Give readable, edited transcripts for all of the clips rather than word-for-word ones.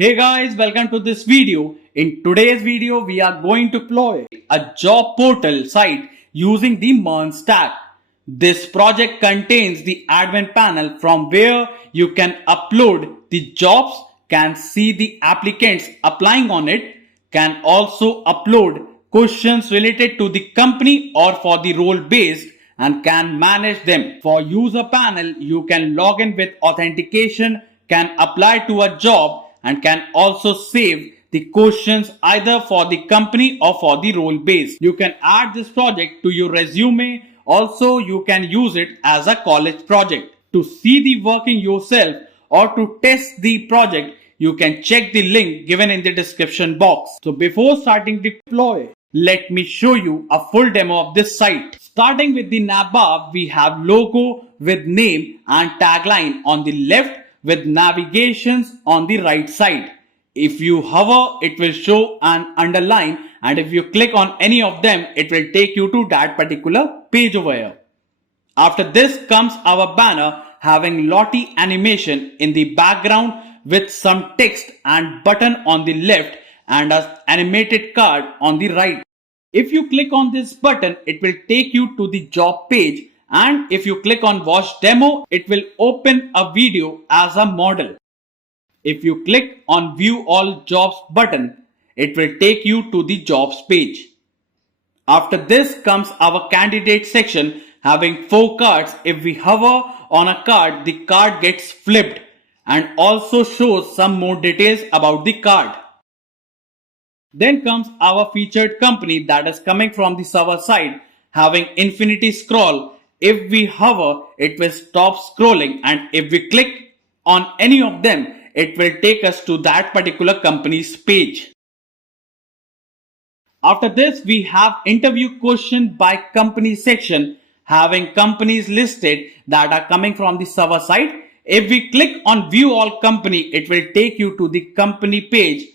Hey guys, welcome to this video. In today's video, we are going to deploy a job portal site using the MERN Stack. This project contains the admin panel from where you can upload the jobs, can see the applicants applying on it, can also upload questions related to the company or for the role based and can manage them. For user panel, you can log in with authentication, can apply to a job and can also save the questions either for the company or for the role base. You can add this project to your resume. Also, you can use it as a college project. To see the working yourself or to test the project, you can check the link given in the description box. So before starting the deploy, let me show you a full demo of this site. Starting with the navbar, we have logo with name and tagline on the left with navigations on the right side. If you hover, it will show an underline, and if you click on any of them, it will take you to that particular page over here. After this comes our banner having Lottie animation in the background with some text and button on the left and an animated card on the right. If you click on this button, it will take you to the job page, and if you click on watch demo, it will open a video as a model. If you click on view all jobs button, it will take you to the jobs page. After this comes our candidate section having 4 cards. If we hover on a card, the card gets flipped and also shows some more details about the card. Then comes our featured company that is coming from the server side having infinity scroll. If we hover, it will stop scrolling, and if we click on any of them, it will take us to that particular company's page. After this, we have interview question by company section having companies listed that are coming from the server side. If we click on view all company, it will take you to the company page.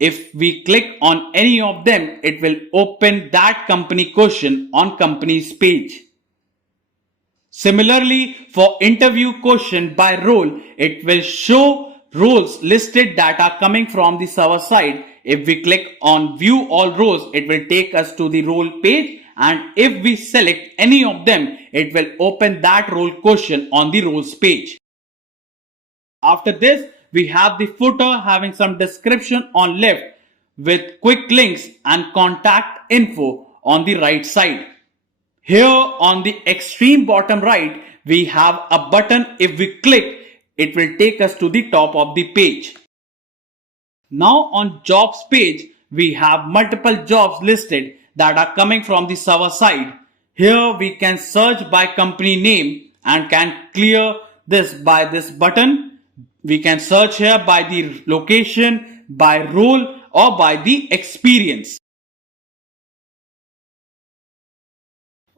If we click on any of them, it will open that company question on company's page. Similarly, for interview question by role, it will show roles listed that are coming from the server side. If we click on view all roles, it will take us to the role page, and if we select any of them, it will open that role question on the roles page. After this, we have the footer having some description on left with quick links and contact info on the right side. Here on the extreme bottom right, we have a button. If we click, it will take us to the top of the page. Now on jobs page, we have multiple jobs listed that are coming from the server side. Here we can search by company name and can clear this by this button. We can search here by the location, by role, or by the experience.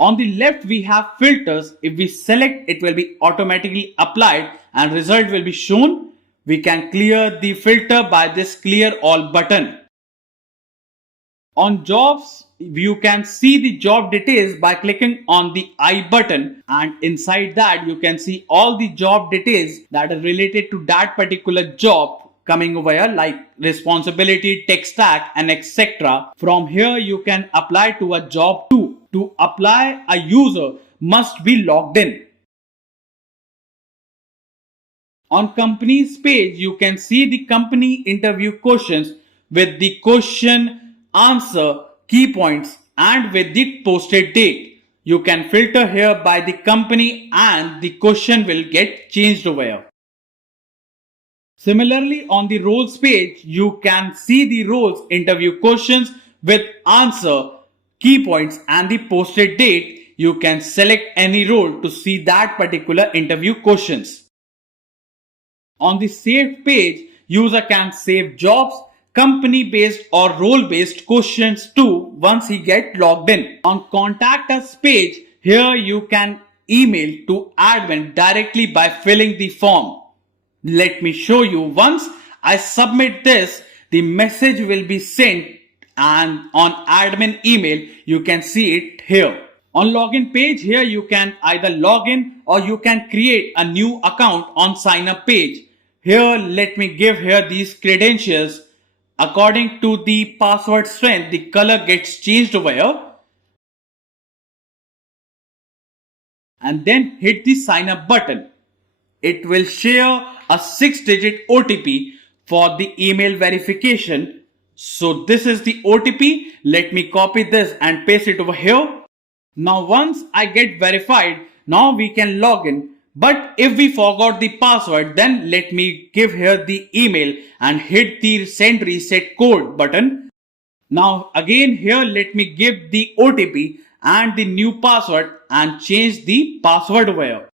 On the left, we have filters. If we select, it will be automatically applied and result will be shown. We can clear the filter by this clear all button. On jobs, you can see the job details by clicking on the I button, and inside that you can see all the job details that are related to that particular job coming over here, like responsibility, tech stack, and etc. From here you can apply to a job too. To apply, a user must be logged in. On company's page, you can see the company interview questions with the question, answer, key points, and with the posted date. You can filter here by the company and the question will get changed over here. Similarly, on the roles page, you can see the roles interview questions with answer, key points, and the posted date. You can select any role to see that particular interview questions. On the saved page, user can save jobs, company based or role based questions too once he get logged in. On contact us page, here you can email to admin directly by filling the form. Let me show you. Once I submit this, the message will be sent, and on admin email you can see it here. On login page, here you can either log in or you can create a new account on sign up page. Here, let me give here these credentials. According to the password strength, the color gets changed over here. And then hit the sign up button. It will share a 6-digit OTP for the email verification. So this is the OTP. Let me copy this and paste it over here. Now once I get verified, now we can log in. But if we forgot the password, then let me give here the email and hit the send reset code button. Now again here let me give the OTP and the new password and change the password over here.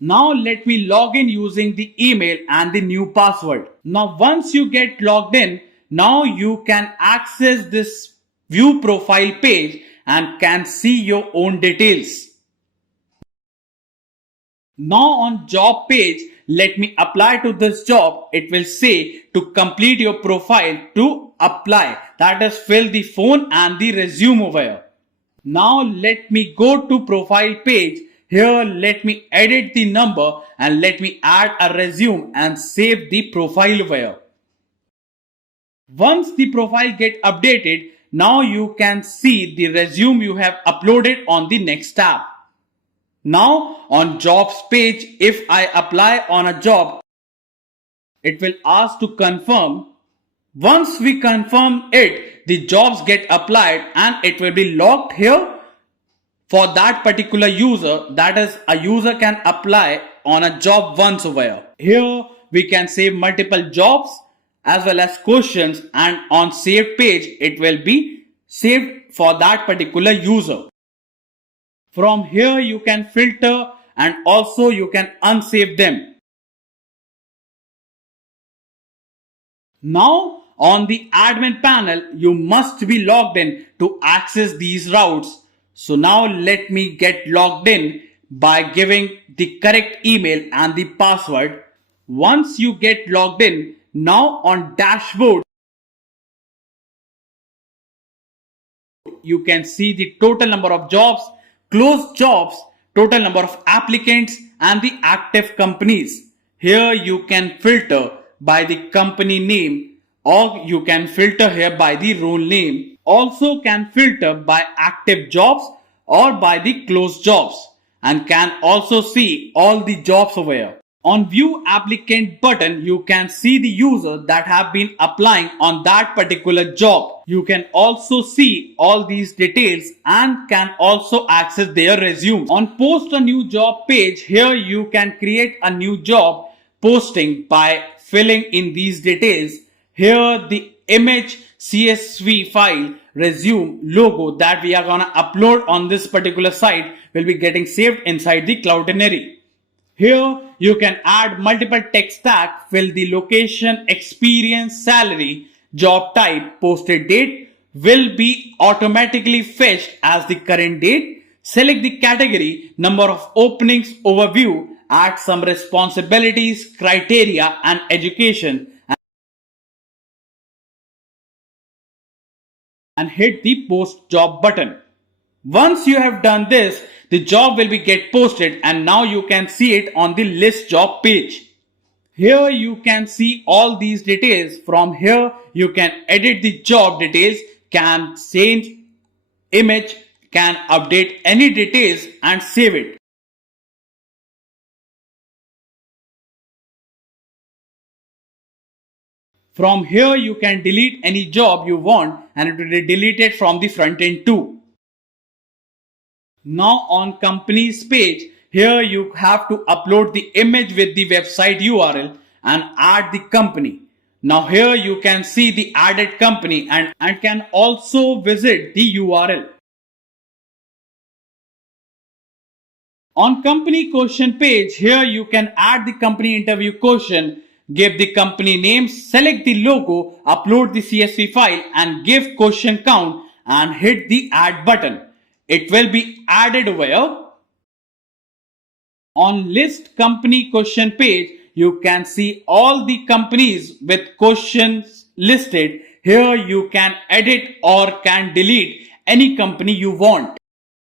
Now let me log in using the email and the new password. Now once you get logged in, now you can access this view profile page and can see your own details. Now on job page, let me apply to this job. It will say to complete your profile to apply. That is fill the phone and the resume over here. Now let me go to profile page. Here let me edit the number and let me add a resume and save the profile over here. Once the profile get updated, now you can see the resume you have uploaded on the next tab. Now on jobs page, if I apply on a job, it will ask to confirm. Once we confirm it, the jobs get applied and it will be logged here for that particular user. That is, a user can apply on a job once over here. Here we can save multiple jobs as well as questions, and on saved page it will be saved for that particular user. From here you can filter and also you can unsave them. Now on the admin panel, you must be logged in to access these routes. So now let me get logged in by giving the correct email and the password. Once you get logged in, now on dashboard, you can see the total number of jobs, closed jobs, total number of applicants and the active companies. Here you can filter by the company name, or you can filter here by the role name. Also can filter by active jobs or by the closed jobs, and can also see all the jobs over here. On view applicant button, you can see the users that have been applying on that particular job. You can also see all these details and can also access their resume. On post a new job page, here you can create a new job posting by filling in these details. Here the image, CSV file, resume, logo that we are gonna upload on this particular site will be getting saved inside the Cloudinary. Here you can add multiple text stack, fill the location, experience, salary, job type, posted date will be automatically fetched as the current date. Select the category, number of openings, overview, add some responsibilities, criteria and education, and hit the post job button. Once you have done this, the job will be get posted and now you can see it on the list job page. Here you can see all these details. From here you can edit the job details, can change image, can update any details and save it. From here you can delete any job you want and it will be deleted from the front end too. Now on companies page, here you have to upload the image with the website URL and add the company. Now here you can see the added company and can also visit the URL. On company question page, here you can add the company interview question, give the company name, select the logo, upload the CSV file and give question count and hit the add button. It will be added over here. On list company question page, you can see all the companies with questions listed. Here you can edit or can delete any company you want.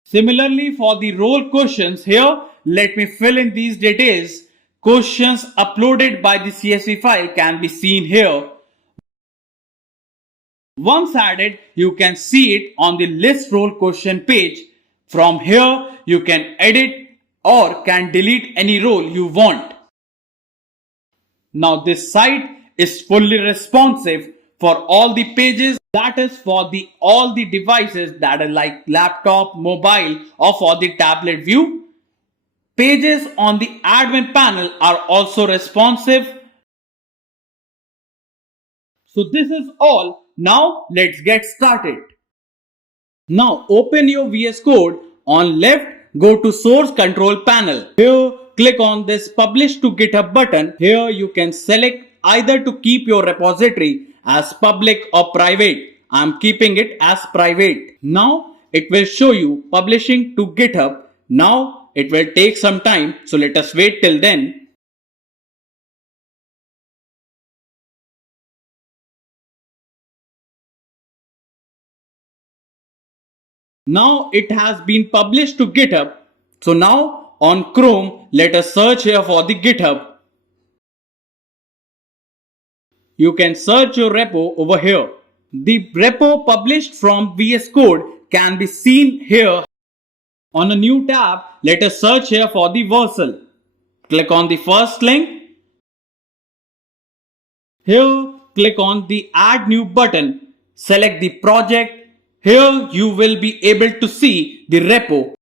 Similarly, for the role questions, here let me fill in these details. Questions uploaded by the CSV file can be seen here. Once added, you can see it on the list role question page. From here, you can edit or can delete any role you want. Now this site is fully responsive for all the pages, that is for all the devices that are like laptop, mobile or for the tablet view. Pages on the admin panel are also responsive. So this is all. Now let's get started. Now open your VS Code. On left, go to source control panel. Here, click on this publish to GitHub button. Here you can select either to keep your repository as public or private. I'm keeping it as private. Now it will show you publishing to GitHub. Now it will take some time, so let us wait till then. Now it has been published to GitHub. So now on Chrome, let us search here for the GitHub. You can search your repo over here. The repo published from VS Code can be seen here. On a new tab, let us search here for the vercel. Click on the first link. Here, click on the Add New button. Select the project. Here you will be able to see the repo.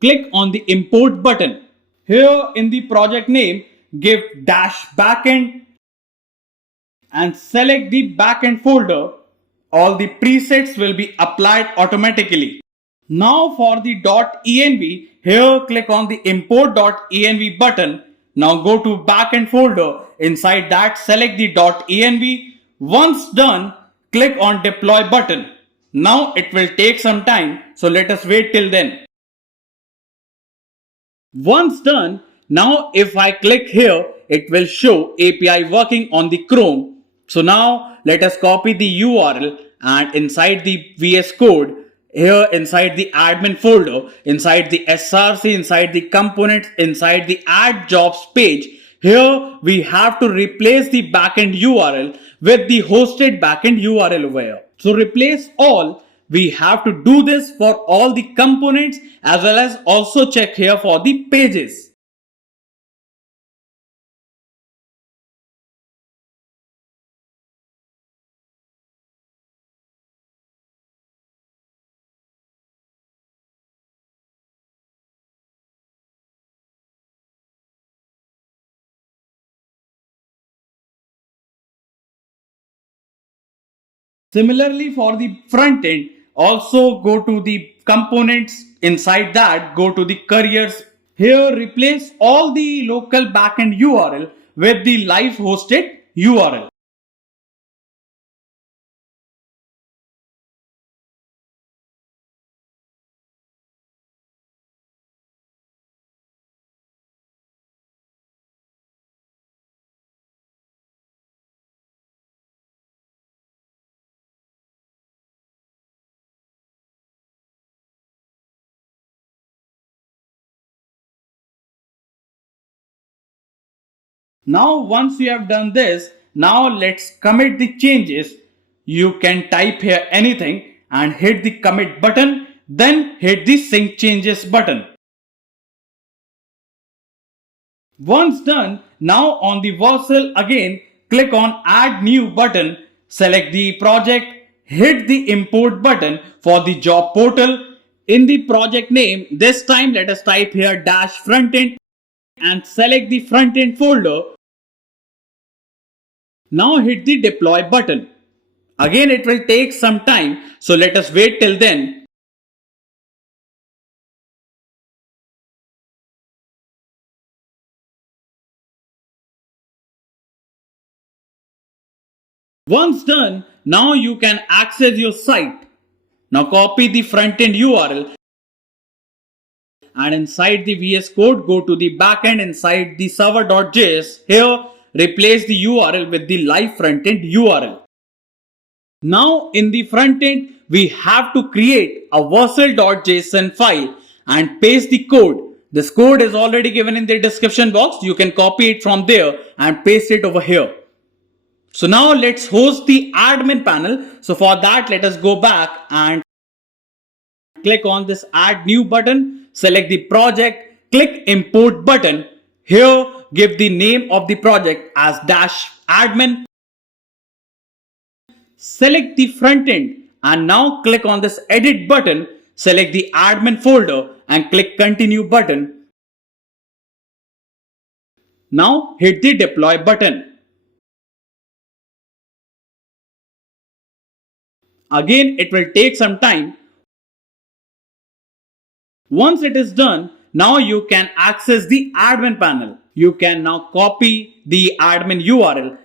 Click on the Import button. Here in the project name, give -backend and select the backend folder. All the presets will be applied automatically. Now for the .env, here click on the import .env button. Now go to backend folder. Inside that, select the .env. Once done, click on deploy button. Now it will take some time, so let us wait till then. Once done, now if I click here, it will show API working on the Chrome. So now let us copy the URL and inside the VS Code, here inside the admin folder, inside the src, inside the components, inside the add jobs page, here we have to replace the backend URL with the hosted backend URL over here. So replace all. We have to do this for all the components as well as also check here for the pages. Similarly for the front end, also go to the components. Inside that, go to the careers. Here replace all the local backend URL with the live hosted URL. Now once you have done this, now let's commit the changes. You can type here anything and hit the commit button, then hit the sync changes button. Once done, now on the vercel again, click on add new button, select the project, hit the import button for the job portal. In the project name, this time let us type here -frontend and select the frontend folder. Now hit the deploy button. Again it will take some time, so let us wait till then. Once done, now you can access your site. Now copy the front-end URL and inside the VS Code, go to the backend inside the server.js. Here, replace the URL with the live front-end URL. Now in the front end, we have to create a vercel.json file and paste the code. This code is already given in the description box. You can copy it from there and paste it over here. So now let's host the admin panel. So for that, let us go back and click on this add new button, select the project, click import button. Here, give the name of the project as -admin. Select the front end and now click on this edit button, select the admin folder and click continue button. Now hit the deploy button. Again, it will take some time. Once it is done, now you can access the admin panel. You can now copy the admin URL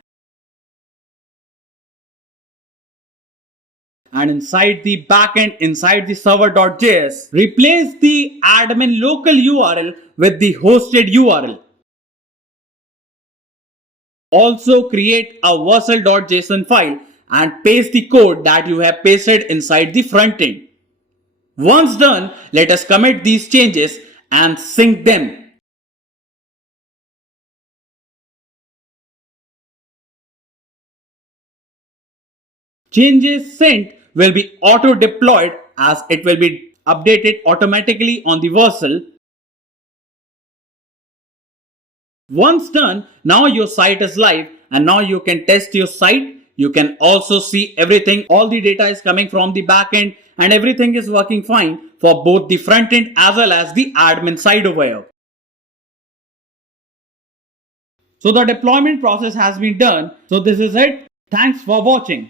and inside the backend, inside the server.js, replace the admin local URL with the hosted URL. Also create a vercel.json file and paste the code that you have pasted inside the front end. Once done, let us commit these changes and sync them. Changes sent will be auto deployed as it will be updated automatically on the vercel. Once done, now your site is live and now you can test your site. You can also see everything. All the data is coming from the backend and everything is working fine for both the front end as well as the admin side over here. So the deployment process has been done. So this is it. Thanks for watching.